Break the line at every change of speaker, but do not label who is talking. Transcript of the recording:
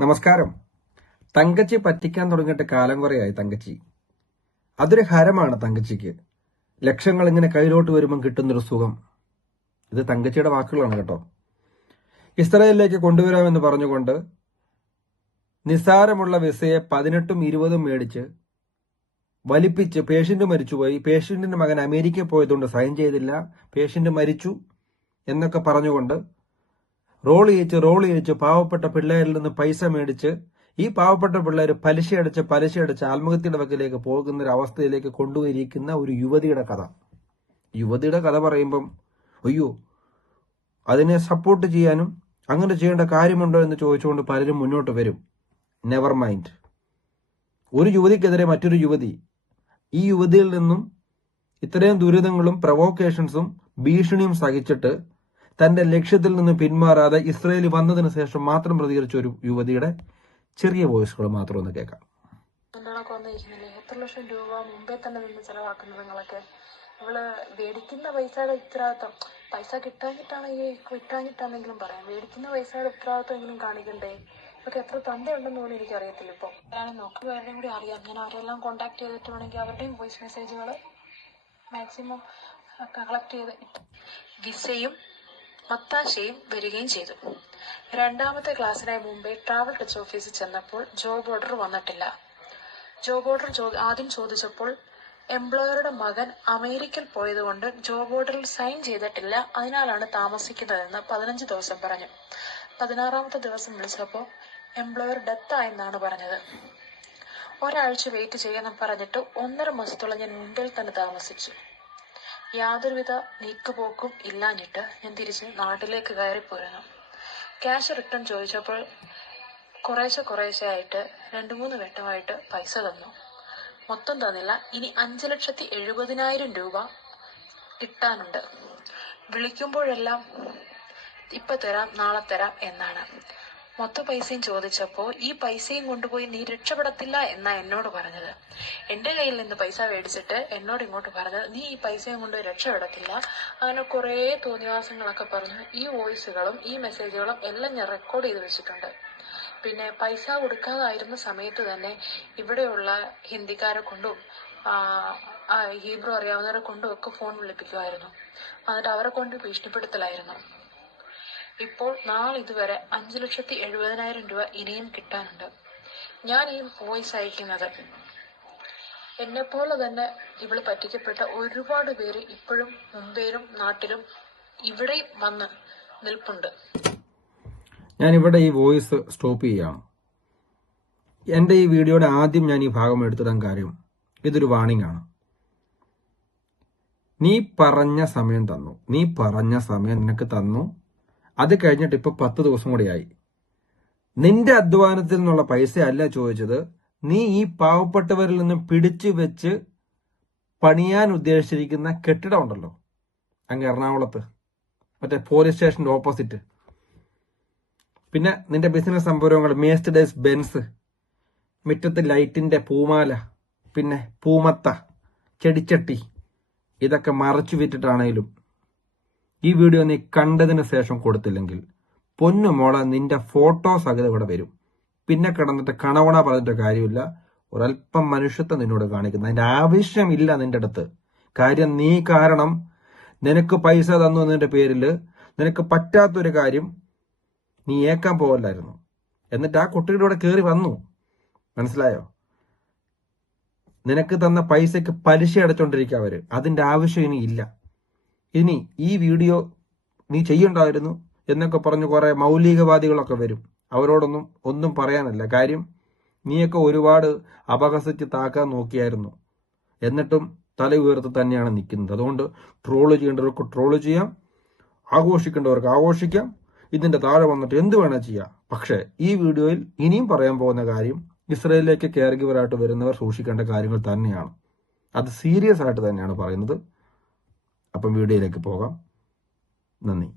നമസ്കാരം. തങ്കച്ചി പറ്റിക്കാൻ തുടങ്ങിയിട്ട് കാലം കുറയായി തങ്കച്ചി. അതൊരു ഹരമാണ് തങ്കച്ചിക്ക്. ലക്ഷങ്ങൾ ഇങ്ങനെ കയ്യിലോട്ട് വരുമ്പം കിട്ടുന്നൊരു സുഖം. ഇത് തങ്കച്ചിയുടെ വാക്കുകളാണ് കേട്ടോ. ഇസ്രായേലിലേക്ക് കൊണ്ടുവരാമെന്ന് പറഞ്ഞുകൊണ്ട് നിസ്സാരമുള്ള വിസയെ പതിനെട്ടും ഇരുപതും മേടിച്ച് വലിപ്പിച്ച് പേഷ്യന്റ് മരിച്ചുപോയി. പേഷ്യന്റിന്റെ മകൻ അമേരിക്കയിൽ പോയതുകൊണ്ട് സൈൻ ചെയ്തില്ല. പേഷ്യന്റ് മരിച്ചു എന്നൊക്കെ പറഞ്ഞുകൊണ്ട് റോൾ ചെയ്യിച്ച് റോൾ ചെയ്യിച്ച് പാവപ്പെട്ട പിള്ളേരിൽ നിന്ന് പൈസ മേടിച്ച് ഈ പാവപ്പെട്ട പിള്ളേർ പലിശ അടിച്ച് പലിശ അടിച്ച് ആത്മഹത്യയുടെ വക്കിലേക്ക് പോകുന്ന ഒരു അവസ്ഥയിലേക്ക് കൊണ്ടുപോയിരിക്കുന്ന ഒരു യുവതിയുടെ കഥ. യുവതിയുടെ കഥ പറയുമ്പം അയ്യോ അതിനെ സപ്പോർട്ട് ചെയ്യാനും അങ്ങനെ ചെയ്യേണ്ട കാര്യമുണ്ടോ എന്ന് ചോദിച്ചുകൊണ്ട് പലരും മുന്നോട്ട് വരും. നെവർ മൈൻഡ് ഒരു യുവതിക്കെതിരെ മറ്റൊരു യുവതി ഈ യുവതിയിൽ നിന്നും ഇത്രയും ദുരിതങ്ങളും പ്രവോക്കേഷൻസും ഭീഷണിയും സഹിച്ചിട്ട് തന്റെ ലക്ഷ്യത്തിൽ നിന്ന് പിന്മാറാതെ ഇസ്രയേൽ വന്നതിന് ശേഷം മാത്രം പ്രതികരിച്ച ഒരു യുവതിയുടെ ചെറിയ വോയിസുകൾ മാത്രം ഒന്ന് കേൾക്കാം
എത്ര ലക്ഷം രൂപ മുമ്പേ തന്നെ നിന്ന് ചെലവാക്കുന്നത് നിങ്ങളൊക്കെ. ഇവൾ മേടിക്കുന്ന പൈസയുടെ ഉത്തരവാദിത്വം. പൈസ കിട്ടാഞ്ഞിട്ടാണെങ്കിൽ കിട്ടാഞ്ഞിട്ടാണെങ്കിലും പറയാം. മേടിക്കുന്ന പൈസയുടെ ഉത്തരവാദിത്വം എങ്കിലും കാണിക്കണ്ടേ? ഇവർക്ക് എത്ര തന്തയുണ്ടെന്ന് പോലും എനിക്ക് അറിയത്തില്ല ഇപ്പൊ. ഞാൻ നോക്കി വേറെയും കൂടി അറിയാം. ഞാൻ അവരെല്ലാം കോണ്ടാക്ട് ചെയ്തിട്ട് വേണമെങ്കിൽ അവരുടെയും വോയിസ് മെസ്സേജുകൾ മാക്സിമം കളക്ട് ചെയ്ത് വിസയും മത്താശയും വരികയും ചെയ്തു. രണ്ടാമത്തെ ക്ലാസ്സിനായി മുമ്പേ ട്രാവൽ ടച്ച് ഓഫീസിൽ ചെന്നപ്പോൾ ജോബ് ഓർഡർ വന്നിട്ടില്ല. ജോബ് ഓർഡർ ആദ്യം ചോദിച്ചപ്പോൾ എംപ്ലോയറുടെ മകൻ അമേരിക്കയിൽ പോയതുകൊണ്ട് ജോബ് ഓർഡറിൽ സൈൻ ചെയ്തിട്ടില്ല അതിനാലാണ് താമസിക്കുന്നതെന്ന് പതിനഞ്ച് ദിവസം പറഞ്ഞു. പതിനാറാമത്തെ ദിവസം വിളിച്ചപ്പോൾ എംപ്ലോയർ ഡെത്ത് ആയെന്നാണ് പറഞ്ഞത്. ഒരാഴ്ച വെയിറ്റ് ചെയ്യണം പറഞ്ഞിട്ട് ഒന്നര മാസത്തോളം ഞാൻ മുംബൈയിൽ തന്നെ താമസിച്ചു. യാതൊരുവിധ നീക്കുപോക്കും ഇല്ലാഞ്ഞിട്ട് ഞാൻ തിരിച്ച് നാട്ടിലേക്ക് കയറിപ്പോരുന്നു. ക്യാഷ് റിട്ടേൺ ചോദിച്ചപ്പോൾ കുറേശ്ശെ കുറേശ്ശെ ആയിട്ട് രണ്ടു മൂന്ന് വട്ടമായിട്ട് പൈസ തന്നു. മൊത്തം തന്നില്ല. ഇനി അഞ്ചു ലക്ഷത്തി എഴുപതിനായിരം രൂപ കിട്ടാനുണ്ട്. വിളിക്കുമ്പോഴെല്ലാം ഇപ്പൊ തരാം നാളെ തരാം എന്നാണ്. മൊത്ത പൈസയും ചോദിച്ചപ്പോ ഈ പൈസയും കൊണ്ടുപോയി നീ രക്ഷപ്പെടത്തില്ല എന്നാ എന്നോട് പറഞ്ഞത്. എന്റെ കയ്യിൽ നിന്ന് പൈസ മേടിച്ചിട്ട് എന്നോട് ഇങ്ങോട്ട് പറഞ്ഞത് നീ ഈ പൈസയും കൊണ്ട് രക്ഷപ്പെടത്തില്ല. അങ്ങനെ കുറേ തോന്നിവാസങ്ങളൊക്കെ പറഞ്ഞു ഈ വോയിസുകളും ഈ മെസ്സേജുകളും എല്ലാം ഞാൻ റെക്കോർഡ് ചെയ്ത് വെച്ചിട്ടുണ്ട്. പിന്നെ പൈസ കൊടുക്കാതായിരുന്ന സമയത്ത് തന്നെ ഇവിടെയുള്ള ഹിന്ദിക്കാരെ കൊണ്ടും ഹീബ്രു അറിയാവുന്നവരെ കൊണ്ടും ഒക്കെ ഫോൺ വിളിപ്പിക്കുമായിരുന്നു എന്നിട്ട് അവരെ കൊണ്ട് ഭീഷണിപ്പെടുത്തലായിരുന്നു ഇപ്പോൾ നാളിതുവരെ അഞ്ചു ലക്ഷത്തി എഴുപതിനായിരം രൂപ ഇനിയും കിട്ടാനുണ്ട്. ഞാൻ ഈ വോയിസ് അയക്കുന്നത് എന്നെ പോലെ തന്നെ ഇവൾ പറ്റിക്കപ്പെട്ട ഒരുപാട് പേര് ഇപ്പോഴും മുംബൈയിലും നാട്ടിലും ഇവിടെ വന്ന് നിൽപ്പുണ്ട്.
ഞാൻ ഇവിടെ ഈ വോയിസ് സ്റ്റോപ്പ് ചെയ്യാം എന്റെ ഈ വീഡിയോയുടെ ആദ്യം ഞാൻ ഈ ഭാഗം എടുത്തിടാൻ കാര്യം ഇതൊരു വാണിംഗ് ആണ്. നീ പറഞ്ഞ സമയം തന്നു. നീ പറഞ്ഞ സമയം നിനക്ക് തന്നു. അത് കഴിഞ്ഞിട്ട് ഇപ്പൊ പത്ത് ദിവസം കൂടിയായി നിന്റെ അധ്വാനത്തിൽ നിന്നുള്ള പൈസ അല്ല ചോദിച്ചത്. നീ ഈ പാവപ്പെട്ടവരിൽ നിന്ന് പിടിച്ചു വെച്ച് പണിയാൻ ഉദ്ദേശിച്ചിരിക്കുന്ന കെട്ടിടം ഉണ്ടല്ലോ. അങ്ങ് എറണാകുളത്ത്. മറ്റേ പോലീസ് സ്റ്റേഷന്റെ ഓപ്പോസിറ്റ് പിന്നെ നിന്റെ ബിസിനസ് സംഭവങ്ങൾ മേസ്റ്റഡേസ് ബെൻസ് മുറ്റത്ത് ലൈറ്റിന്റെ പൂമാല പിന്നെ പൂമത്ത ചെടിച്ചട്ടി ഇതൊക്കെ മറച്ചു വിറ്റിട്ടാണേലും ഈ വീഡിയോ നീ കണ്ടതിന് ശേഷം കൊടുത്തില്ലെങ്കിൽ പൊന്നു മോളെ നിന്റെ ഫോട്ടോ സഹിതം ഇവിടെ വരും. പിന്നെ കിടന്നിട്ട് കണവണ പറഞ്ഞിട്ട് കാര്യമില്ല. ഒരല്പം മനുഷ്യത്വം നിന്നോട് കാണിക്കുന്നു. അതിന്റെ ആവശ്യമില്ല നിന്റെ അടുത്ത്. കാര്യം നീ കാരണം നിനക്ക് പൈസ തന്നു എന്നതിന്റെ പേരിൽ നിനക്ക് പറ്റാത്തൊരു കാര്യം നീ ഏക്കാൻ പോകല്ലായിരുന്നു. എന്നിട്ട് ആ കുട്ടിയുടെ കൂടെ കയറി വന്നു. മനസ്സിലായോ? നിനക്ക് തന്ന പൈസക്ക് പലിശ അടച്ചോണ്ടിരിക്കുക അവർ. അതിന്റെ ആവശ്യം ഇനി ഇല്ല. ഇനി ഈ വീഡിയോ നീ ചെയ്യണ്ടായിരുന്നു എന്നൊക്കെ പറഞ്ഞ് കുറേ മൗലികവാദികളൊക്കെ വരും. അവരോടൊന്നും ഒന്നും പറയാനല്ല. കാര്യം നീയൊക്കെ ഒരുപാട് അപഹസിച്ച് താക്കാൻ നോക്കിയായിരുന്നു. എന്നിട്ടും തല ഉയർത്ത് തന്നെയാണ് നിൽക്കുന്നത്. അതുകൊണ്ട് ട്രോൾ ചെയ്യേണ്ടവർക്ക് ട്രോൾ ചെയ്യാം. ആഘോഷിക്കേണ്ടവർക്ക് ആഘോഷിക്കാം. ഇതിന്റെ താഴെ വന്നിട്ട് എന്ത് വേണേൽ ചെയ്യാം. പക്ഷേ ഈ വീഡിയോയിൽ ഇനിയും പറയാൻ പോകുന്ന കാര്യം ഇസ്രയേലിലേക്ക് കെയർ ഗിവറായിട്ട് വരുന്നവർ സൂക്ഷിക്കേണ്ട കാര്യങ്ങൾ തന്നെയാണ്. അത് സീരിയസ് ആയിട്ട് തന്നെയാണ് പറയുന്നത്. അപ്പം വീഡിയോയിലേക്ക് പോകാം. നന്ദി.